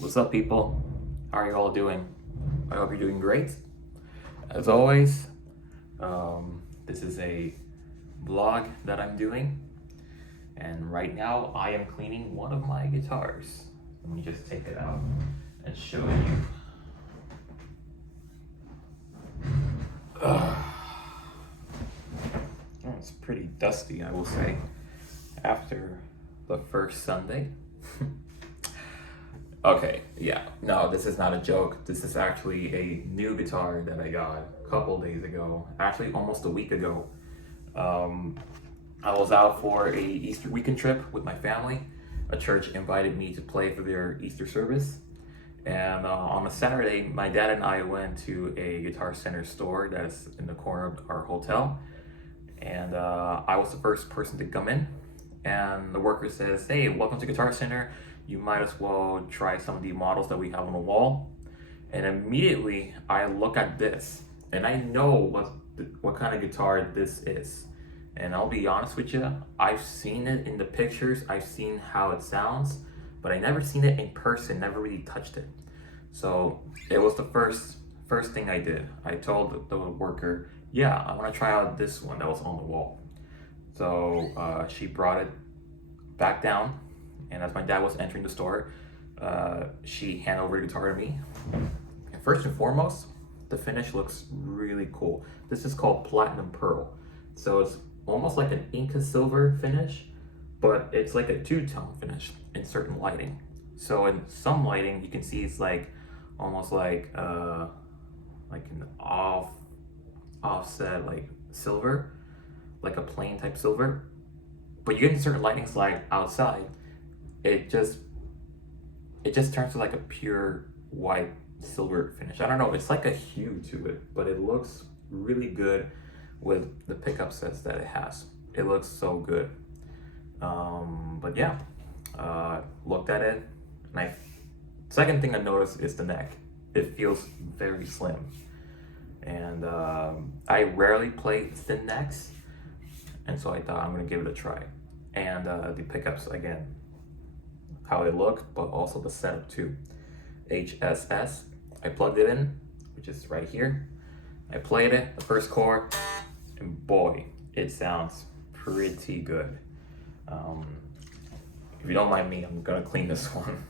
What's up, people? How are you all doing? I hope you're doing great. As always, this is a vlog that I'm doing, and right now I am cleaning one of my guitars. Let me just take it out and show you. It's pretty dusty, I will say, after the first Sunday. Okay, yeah, no, this is not a joke. This is actually a new guitar that I got a couple days ago, actually almost a week ago. I was out for a Easter weekend trip with my family. A church invited me to play for their Easter service. And on a Saturday, my dad and I went to a Guitar Center store that's in the corner of our hotel. And I was the first person to come in. And the worker says, "Hey, welcome to Guitar Center. You might as well try some of the models that we have on the wall." And immediately I look at this and I know what kind of guitar this is. And I'll be honest with you, I've seen it in the pictures, I've seen how it sounds, but I never seen it in person, never really touched it. So it was the first thing I did. I told the worker, "Yeah, I want to try out this one that was on the wall." So she brought it back down, and as my dad was entering the store, she handed over the guitar to me. And first and foremost, the finish looks really cool. This is called Platinum Pearl. So it's almost like an Inca Silver finish, but it's like a two-tone finish in certain lighting. So in some lighting, you can see it's like almost like an offset like silver, like a plain type silver. But you get into certain lightings like outside, it just turns to like a pure white silver finish. I don't know, it's like a hue to it, but it looks really good with the pickup sets that it has. It looks so good. But yeah, looked at it, and second thing I noticed is the neck. It feels very slim, and I rarely play thin necks, and so I thought I'm gonna give it a try. And the pickups, again, how it looked, but also the setup too. HSS, I plugged it in, which is right here. I played it, the first chord, and boy, it sounds pretty good. If you don't mind me, I'm gonna clean this one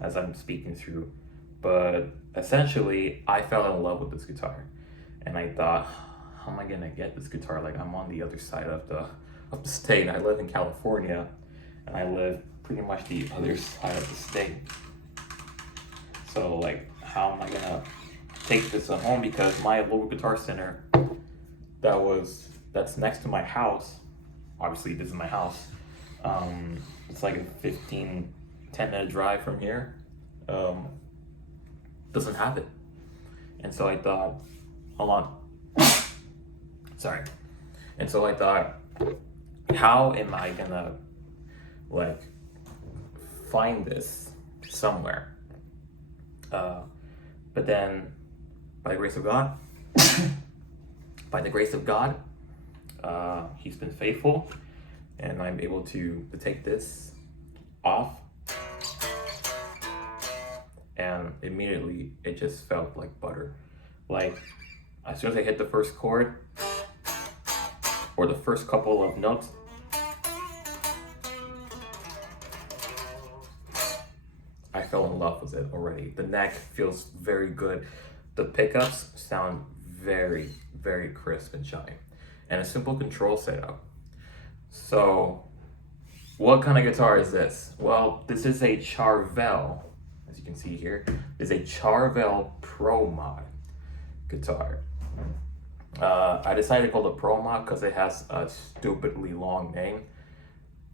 as I'm speaking through. But essentially, I fell in love with this guitar, and I thought, how am I gonna get this guitar? Like, I'm on the other side of the state. I live in California, and I live pretty much the other side of the state. So like, how am I gonna take this home? Because my local Guitar Center that's next to my house, obviously this is my house, it's like a 10-minute drive from here, doesn't have it. And so I thought, hold on, sorry. And so I thought, how am I gonna like find this somewhere? But then, by the grace of God, He's been faithful, and I'm able to take this off, and immediately it just felt like butter. Like, as soon as I hit the first chord, or the first couple of notes, I fell in love with it already. The neck feels very good. The pickups sound very, very crisp and shiny. And a simple control setup. So, what kind of guitar is this? Well, this is a Charvel, as you can see here. It's a Charvel Pro Mod guitar. I decided to call it Pro Mod because it has a stupidly long name.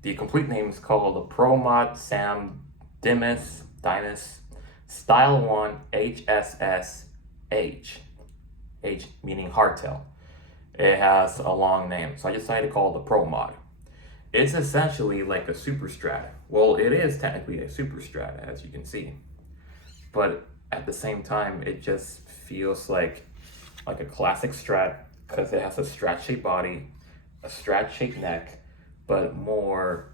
The complete name is called the Pro Mod Dimas Style 1 HSS H meaning hardtail. It has a long name, so I decided to call it the Pro Mod. It's essentially like a Super Strat. Well, it is technically a Super Strat, as you can see, but at the same time, it just feels like a classic Strat because it has a Strat-shaped body, a Strat-shaped neck, but more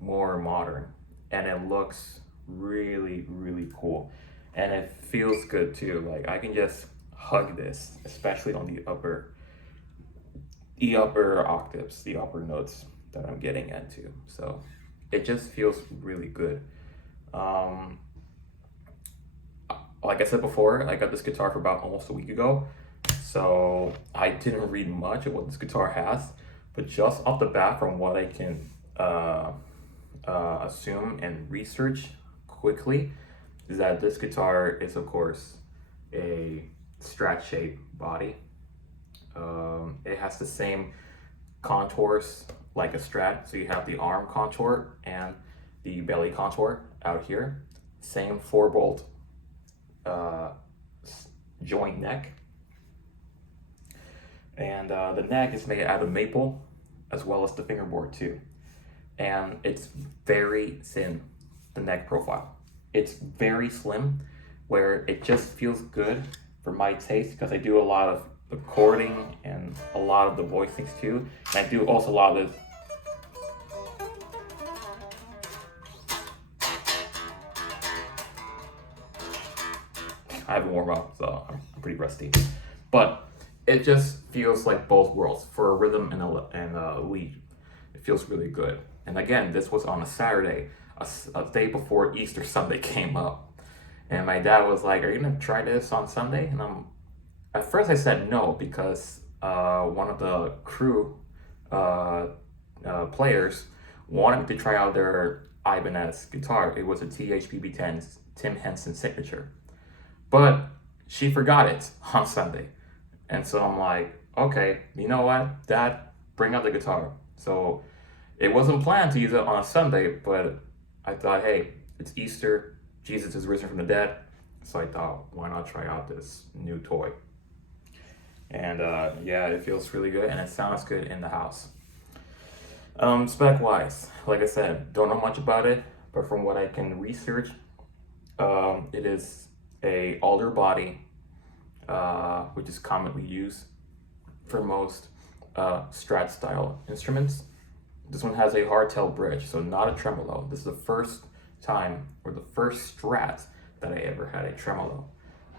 modern, and it looks really, really cool. And it feels good too. Like I can just hug this, especially on the upper octaves, the upper notes that I'm getting into. So it just feels really good. Um, like I said before, I got this guitar for about almost a week ago. So I didn't read much of what this guitar has, but just off the bat from what I can assume and research quickly is that this guitar is of course a Strat shape body. It has the same contours like a Strat, so you have the arm contour and the belly contour out here. Same 4-bolt joint neck, and the neck is made out of maple as well as the fingerboard too. And it's very thin, the neck profile. It's very slim, where it just feels good for my taste because I do a lot of the chording and a lot of the voicings too. And I do also a lot of I haven't warmed up, so I'm pretty rusty. But it just feels like both worlds for a rhythm and a lead. It feels really good. And again, this was on a Saturday, a day before Easter Sunday came up. And my dad was like, "Are you gonna try this on Sunday?" And at first I said no because one of the crew players wanted to try out their Ibanez guitar. It was a THPB10's Tim Henson signature. But she forgot it on Sunday. And so I'm like, okay, you know what, Dad, bring out the guitar. So it wasn't planned to use it on a Sunday, but I thought, hey, it's Easter, Jesus is risen from the dead. So I thought, why not try out this new toy? And yeah, it feels really good and it sounds good in the house. Spec wise, like I said, don't know much about it, but from what I can research, it is a alder body, which is commonly used for most Strat style instruments. This one has a hardtail bridge, so not a tremolo. This is the first time, or the first Strat that I ever had a tremolo.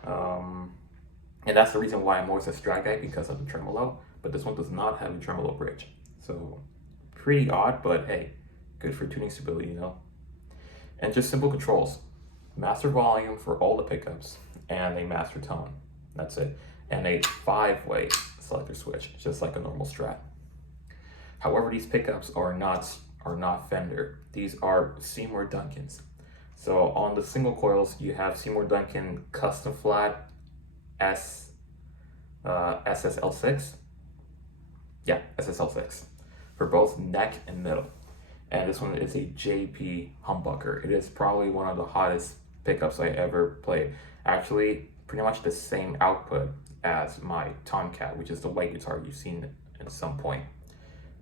And that's the reason why I'm always a Strat guy, because of the tremolo, but this one does not have a tremolo bridge. So pretty odd, but hey, good for tuning stability, you know? And just simple controls. Master volume for all the pickups and a master tone. That's it. And a 5-way selector switch, just like a normal Strat. However, these pickups are not Fender. These are Seymour Duncan's. So on the single coils, you have Seymour Duncan custom flat SSL6. Yeah, SSL6 for both neck and middle. And this one is a JP humbucker. It is probably one of the hottest pickups I ever played. Actually, pretty much the same output as my Tomcat, which is the white guitar you've seen at some point.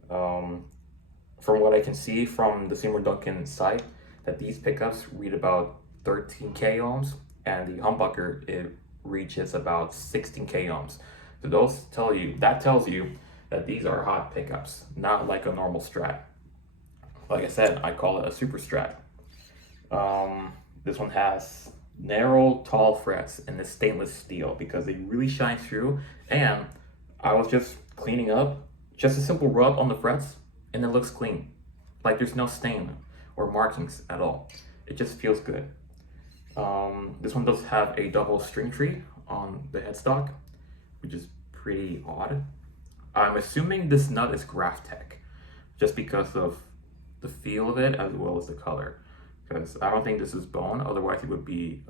From what I can see from the Seymour Duncan site, that these pickups read about 13k ohms, and the humbucker, it reaches about 16k ohms. So that tells you that these are hot pickups, not like a normal Strat. Like I said, I call it a super Strat. This one has narrow, tall frets in the stainless steel because they really shine through. And I was just cleaning up, just a simple rub on the frets, and it looks clean. Like there's no stain or markings at all. It just feels good. This one does have a double string tree on the headstock, which is pretty odd. I'm assuming this nut is Graphtec, just because of the feel of it as well as the color. Because I don't think this is bone, otherwise it would be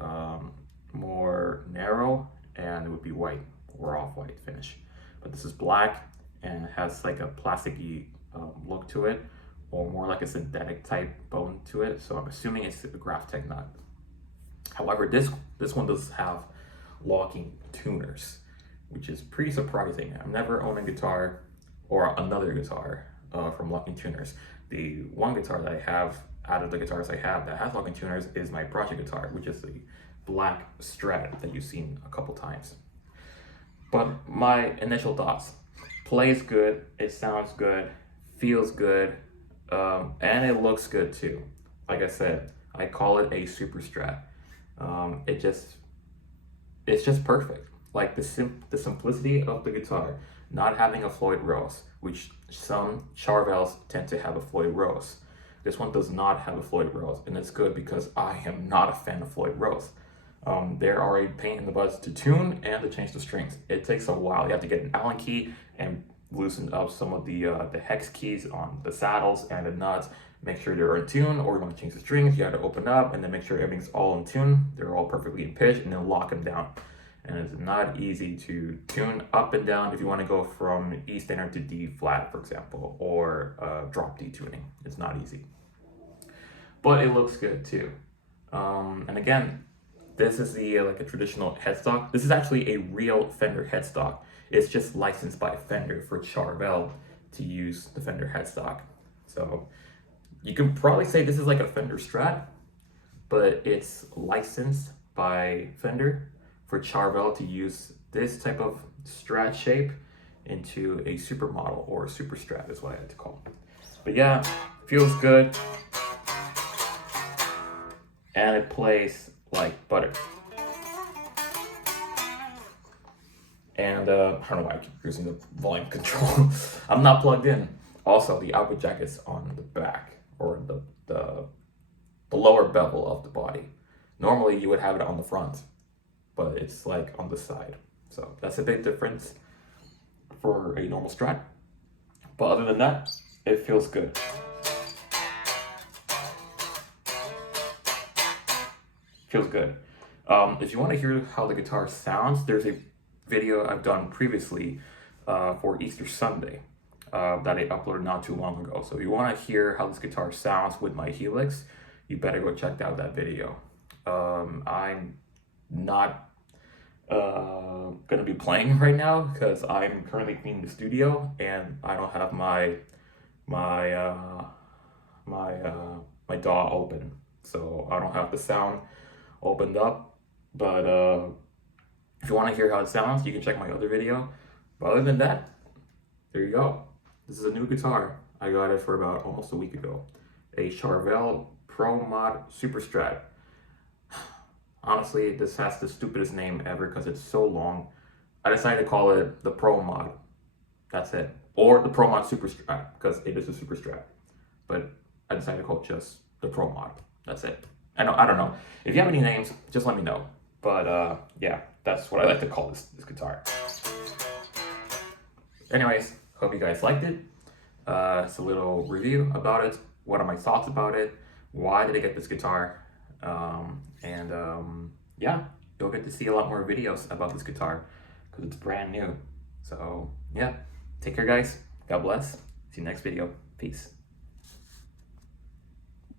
more narrow and it would be white or off-white finish. But this is black and it has like a plasticky look to it, or more like a synthetic type bone to it. So I'm assuming it's a Graphtec nut. However, this one does have locking tuners, which is pretty surprising. I've never owned a guitar or another guitar from locking tuners. The one guitar that I have out of the guitars I have that has locking tuners is my project guitar, which is the black Strat that you've seen a couple times. But my initial thoughts: plays good, it sounds good, feels good, and it looks good too. Like I said, I call it a super strat. It's just perfect. Like the simplicity of the guitar, not having a Floyd Rose, which some Charvels tend to have a Floyd Rose. This one does not have a Floyd Rose, and it's good because I am not a fan of Floyd Rose. There are a pain in the butt to tune and to change the strings. It takes a while. You have to get an Allen key and loosen up some of the hex keys on the saddles and the nuts. Make sure they're in tune, or you want to change the strings, you have to open up and then make sure everything's all in tune. They're all perfectly in pitch, and then lock them down. And it's not easy to tune up and down if you want to go from E standard to D flat, for example, or drop D tuning. It's not easy. But it looks good too. And again, this is the like a traditional headstock. This is actually a real Fender headstock. It's just licensed by Fender for Charvel to use the Fender headstock. So you can probably say this is like a Fender Strat, but it's licensed by Fender for Charvel to use this type of Strat shape into a supermodel, or a super Strat is what I had to call it. But yeah, feels good. And it plays like butter. And I don't know why I keep using the volume control. I'm not plugged in. Also, the output jack is on the back, or the lower bevel of the body. Normally you would have it on the front, but it's like on the side. So that's a big difference for a normal Strat. But other than that, it feels good. Feels good. If you want to hear how the guitar sounds, there's a video I've done previously for Easter Sunday that I uploaded not too long ago. So if you want to hear how this guitar sounds with my Helix, you better go check out that video. I'm not gonna be playing right now because I'm currently cleaning the studio and I don't have my DAW open, so I don't have the sound opened up. But if you want to hear how it sounds, you can check my other video. But other than that, there you go. This is a new guitar. I got it for about almost a week ago. A Charvel Pro Mod Super Strat. Honestly, this has the stupidest name ever because it's so long. I decided to call it the Pro Mod. That's it. Or the Pro Mod Super Strat, because it is a Super Strat. But I decided to call it just the Pro Mod. That's it. I don't know. If you have any names, just let me know. But yeah, that's what I like to call this guitar. Anyways, hope you guys liked it. It's a little review about it. What are my thoughts about it? Why did I get this guitar? Yeah, you'll get to see a lot more videos about this guitar because it's brand new. So yeah, take care guys. God bless. See you next video. Peace.